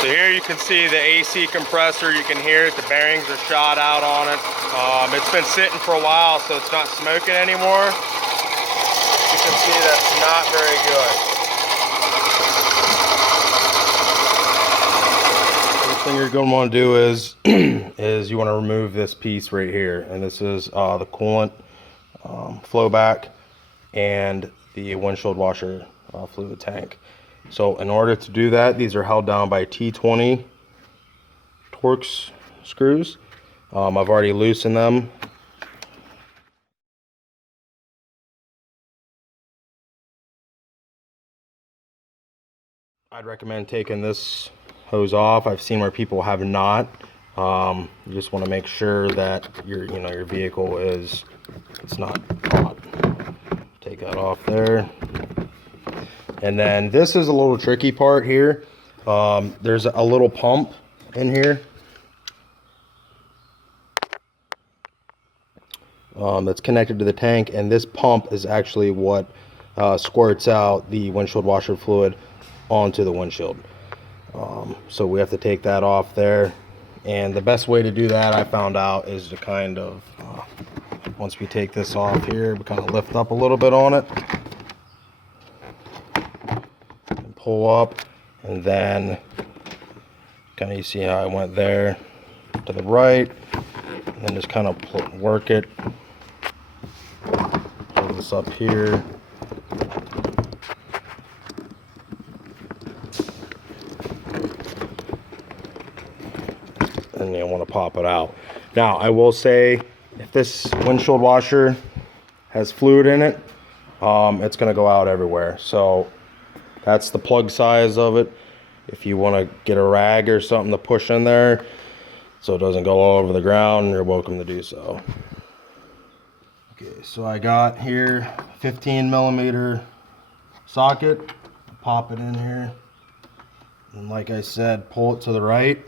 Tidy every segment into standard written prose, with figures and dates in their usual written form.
So here you can see the AC compressor. You can hear it. The bearings are shot out on it. It's been sitting for a while, so it's not smoking anymore. You can see that's not very good. First thing you're going to want to do is you want to remove this piece right here, and this is the coolant flow back and the windshield washer fluid tank. So in order to do that, these are held down by T20 Torx screws. I've already loosened them. I'd recommend taking this hose off. I've seen where people have not. You just want to make sure that your vehicle it's not hot. Take that off there. And then this is a little tricky part here. There's a little pump in here that's connected to the tank, and this pump is actually what squirts out the windshield washer fluid onto the windshield. So we have to take that off there, and the best way to do that, I found out, is to kind of once we take this off here, we kind of lift up a little bit on it and pull up, and then kind of, you see how I went there to the right, and then just kind of work it, pull this up here, and you want to pop it out. Now I will say, if this windshield washer has fluid in it, it's going to go out everywhere. So that's the plug size of it. If you want to get a rag or something to push in there so it doesn't go all over the ground, you're welcome to do so. Okay, so I got here 15mm socket. Pop it in here, and like I said, pull it to the right.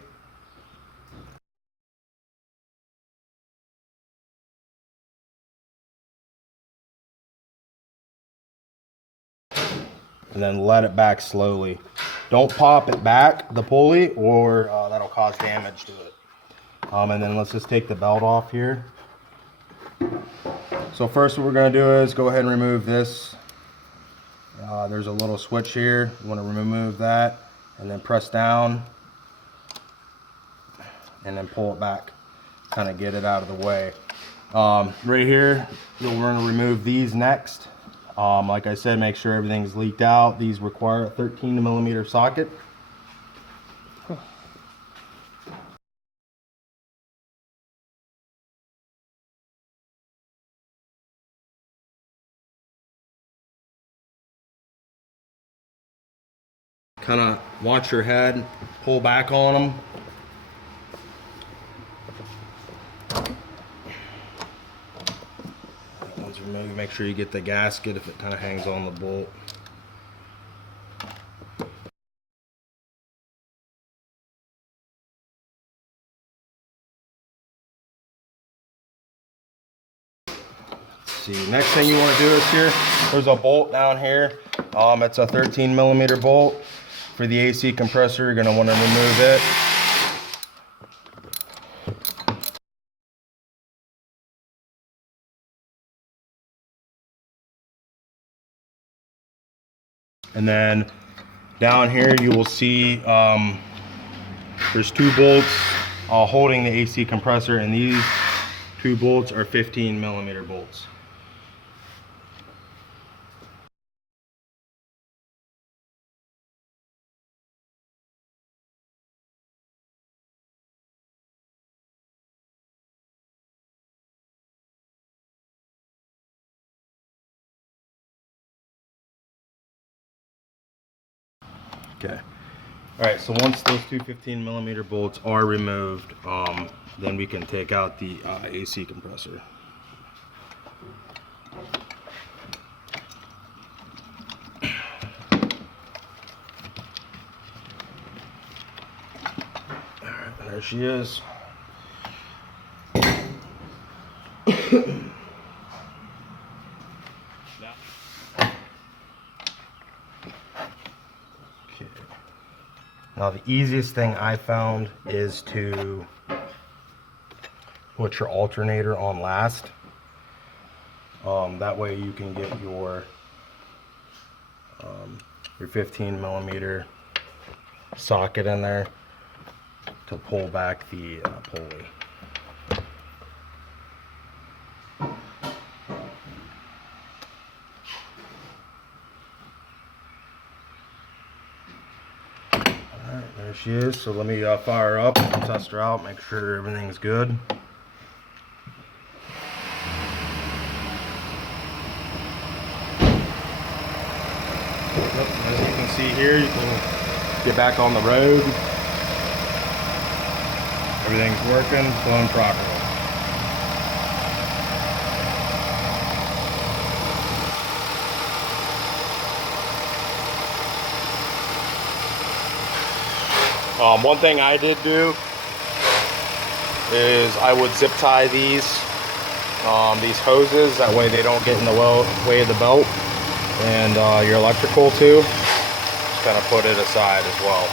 And then let it back slowly. Don't pop it back, the pulley, or that'll cause damage to it. And then let's just take the belt off here. So first what we're going to do is go ahead and remove this. There's a little switch here. You want to remove that, and then press down, and then pull it back. Kind of get it out of the way. Right here, we're going to remove these next. Like I said, make sure everything's leaked out. These require a 13mm socket. Kind of watch your head, pull back on them. Once removed, make sure you get the gasket if it kind of hangs on the bolt. See, next thing you want to do is there's a bolt down here. It's a 13mm bolt. For the AC compressor, you're going to want to remove it. And then down here you will see there's two bolts holding the AC compressor, and these two bolts are 15mm bolts. Okay. All right, so once those two 15mm bolts are removed, then we can take out the AC compressor. All right, there she is. Now the easiest thing I found is to put your alternator on last. That way you can get your 15 millimeter socket in there to pull back the pulley. Alright, there she is. So let me fire her up, test her out, make sure everything's good. As you can see here, you can get back on the road. Everything's working, flowing properly. One thing I did do is I would zip tie these hoses, that way they don't get in the way of the belt and your electrical too. Just kind of put it aside as well.